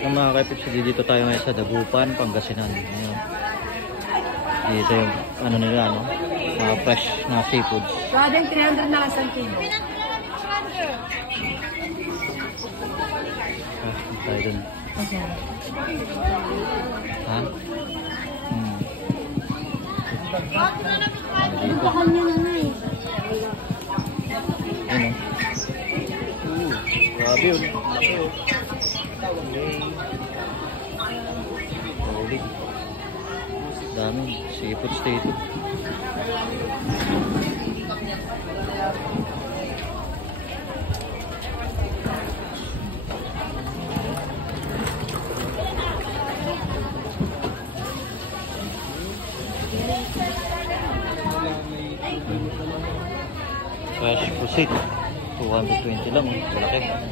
Yung mga ka-FFCD, dito tayo ngayon sa Dagupan, Pangasinan. Ayan. Dito yung ano nila, no? Fresh na seafoods. Radeng 300 na lang isang kilo. Tayo dun. Okay. Ha? Dito ka niya na eh. Ano? Grabe yun. Holy. Dami. Seafoods dito. Fresh pusit. 220 lang. Malaki.